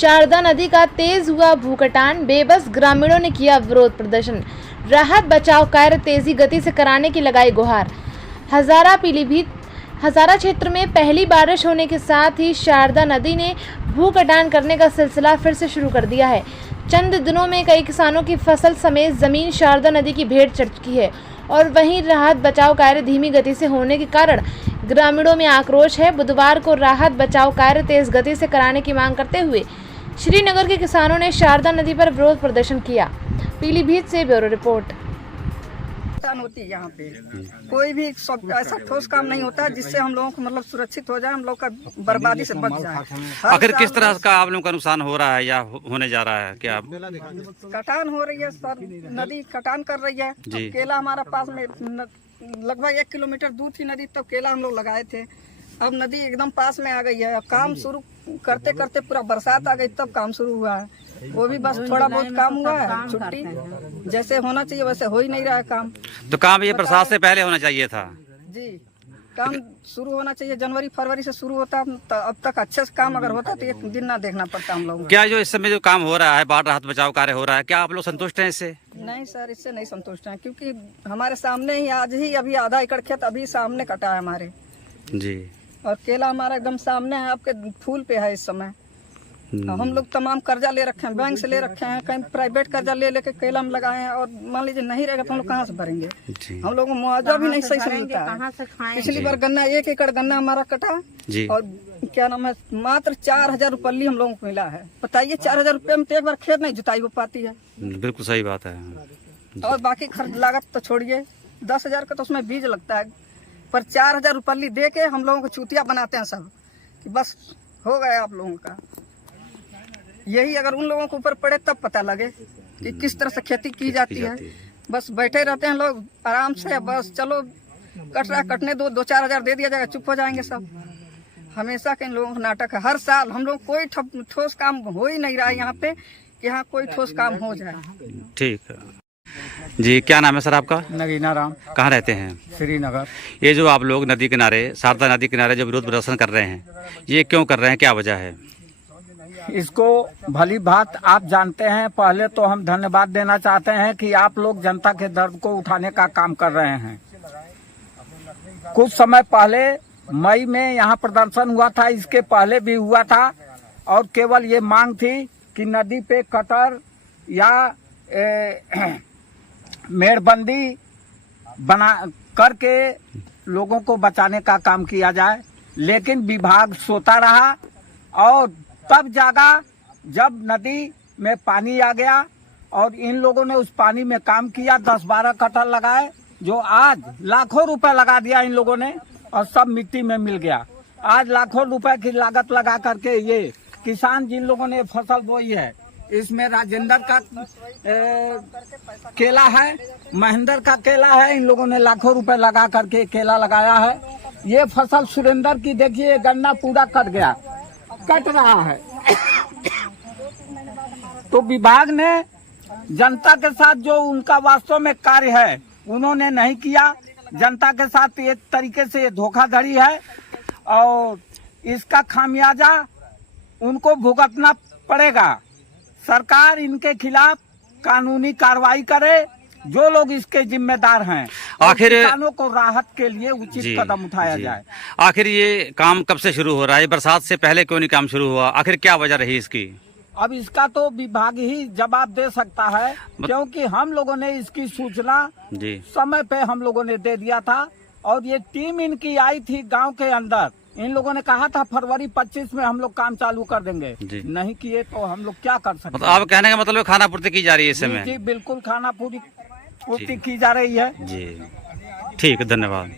शारदा नदी का तेज हुआ भूकटान, बेबस ग्रामीणों ने किया विरोध प्रदर्शन। राहत बचाव कार्य तेजी गति से कराने की लगाई गुहार। हजारा पीलीभीत हजारा क्षेत्र में पहली बारिश होने के साथ ही शारदा नदी ने भूकटान करने का सिलसिला फिर से शुरू कर दिया है। चंद दिनों में कई किसानों की फसल समेत जमीन शारदा नदी की भेंट चढ़ चुकी है और वहीं राहत बचाव कार्य धीमी गति से होने के कारण ग्रामीणों में आक्रोश है। बुधवार को राहत बचाव कार्य तेज गति से कराने की मांग करते हुए श्रीनगर के किसानों ने शारदा नदी पर विरोध प्रदर्शन किया। पीलीभीत से ब्यूरो रिपोर्ट। होती है यहाँ पे कोई भी ऐसा ठोस काम नहीं होता जिससे हम लोगों को मतलब सुरक्षित हो जाए, हम लोग का बर्बादी से बच जाए। आखिर किस तरह का आप लोगों का नुकसान हो रहा है या होने जा रहा है? क्या कटान हो रही है सर, नदी कटान कर रही है। केला हमारा पास में लगभग 1 किलोमीटर दूर थी नदी, तब केला हम लोग लगाए थे। अब नदी एकदम पास में आ गई है। काम शुरू करते करते पूरा बरसात आ गई, तब काम शुरू हुआ है। वो भी बस थोड़ा बहुत काम हुआ है, छुट्टी जैसे होना चाहिए वैसे हो ही नहीं रहा है काम। तो काम ये बरसात से पहले होना चाहिए था जी। काम शुरू होना चाहिए, जनवरी फरवरी से शुरू होता, तो अब तक अच्छे से काम अगर होता तो एक दिन ना देखना पड़ता हम लोग। क्या जो इस समय जो काम हो रहा है, बाढ़ राहत बचाव कार्य हो रहा है, क्या आप लोग संतुष्ट हैं इससे? नहीं सर, इससे नहीं संतुष्ट हैं, क्योंकि हमारे सामने ही आज ही अभी आधा एकड़ खेत अभी सामने कटा है हमारे जी, और केला हमारा एकदम सामने है, आपके फूल पे है इस समय। हम लोग तमाम कर्जा ले रखे हैं, बैंक से ले रखे हैं, कहीं प्राइवेट कर्जा ले लेके केला में लगाए हैं, और मान लीजिए नहीं रहेगा तो हम लोग कहाँ से भरेंगे? हम लोग को मुआवजा भी नहीं सही से मिलता है। पिछली बार गन्ना 1 एकड़ गन्ना हमारा कटा और क्या नाम है, मात्र 4000 रुपये हम लोगों को मिला है। बताइए 4000 रुपये में तो एक बार खेत नहीं जुताई हो पाती है। बिल्कुल सही बात है। और बाकी खर्च लागत तो छोड़िए, 10,000 का तो उसमें बीज लगता है, पर 4000 रुपये दे के हम लोगों को चूतिया बनाते हैं सब कि बस हो गया आप लोगों का। यही अगर उन लोगों के ऊपर पड़े तब पता लगे कि किस तरह से खेती की जाती है। बस बैठे रहते हैं लोग आराम से, बस चलो कट रहा कटने दो, 2-4 हजार दे दिया जाएगा, चुप हो जाएंगे सब। हमेशा के इन लोगों का नाटक है। हर साल हम लोग कोई ठोस काम हो ही नहीं रहा है यहाँ पे कि यहाँ कोई ठोस काम हो जाए। ठीक है जी, क्या नाम है सर आपका? नगीना राम। कहाँ रहते हैं? श्रीनगर। ये जो आप लोग नदी किनारे, शारदा नदी किनारे जो विरोध प्रदर्शन कर रहे हैं, ये क्यों कर रहे हैं, क्या वजह है? इसको भली बात आप जानते हैं। पहले तो हम धन्यवाद देना चाहते हैं कि आप लोग जनता के दर्द को उठाने का काम कर रहे हैं। कुछ समय पहले मई में यहाँ प्रदर्शन हुआ था, इसके पहले भी हुआ था, और केवल ये मांग थी कि नदी पे कटर या मेड़बंदी बना करके लोगों को बचाने का काम किया जाए। लेकिन विभाग सोता रहा, और तब जागा जब नदी में पानी आ गया, और इन लोगों ने उस पानी में काम किया। 10-12 कटर लगाए, जो आज लाखों रुपए लगा दिया इन लोगों ने, और सब मिट्टी में मिल गया। आज लाखों रुपए की लागत लगा करके ये किसान जिन लोगों ने फसल बोई है, इसमें राजेंद्र का केला है, महेंद्र का केला है, इन लोगों ने लाखों रुपए लगा करके केला लगाया है। ये फसल सुरेंद्र की देखिए, गन्ना पूरा कट गया, कट रहा है। तो विभाग ने जनता के साथ जो उनका वास्तव में कार्य है उन्होंने नहीं किया। जनता के साथ एक तरीके से ये धोखाधड़ी है, और इसका खामियाजा उनको भुगतना पड़ेगा। सरकार इनके खिलाफ कानूनी कार्रवाई करे, जो लोग इसके जिम्मेदार हैं। आखिर किसानों को राहत के लिए उचित कदम उठाया जाए। आखिर ये काम कब से शुरू हो रहा है? बरसात से पहले क्यों नहीं काम शुरू हुआ? आखिर क्या वजह रही इसकी? अब इसका तो विभाग ही जवाब दे सकता है, क्योंकि हम लोगों ने इसकी सूचना समय पे हम लोगों ने दे दिया था, और ये टीम इनकी आई थी गांव के अंदर। इन लोगों ने कहा था फरवरी 25 में हम लोग काम चालू कर देंगे, नहीं किए तो हम लोग क्या कर सकते हैं? आप कहने का मतलब खाना पूर्ति की जा रही है इस समय? जी बिल्कुल, खाना पूर्ति की जा रही है जी। ठीक है, धन्यवाद।